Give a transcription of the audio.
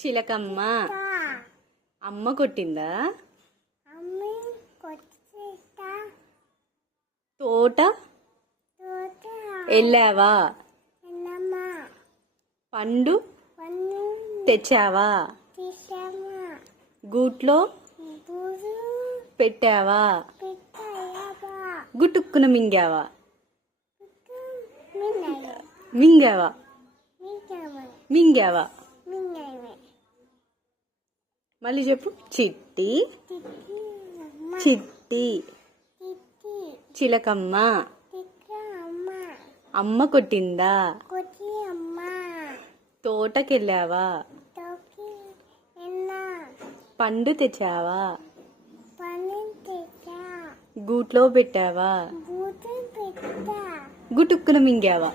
చిలకమ్మ అమ్మ కొట్టిందా? తోట వెళ్ళావా? పండు తెచ్చావా? గూట్లో పెట్టావా? గుటుక్కున మింగావా? మింగావా? మింగావా? మళ్ళీ చెప్పు. చిట్టి చిట్టి చిలకమ్మ అమ్మ కొట్టిందా? తోటకెళ్ళావా? పండు తెచ్చావా? గూట్లో పెట్టావా? గుటుక్కున మింగావా?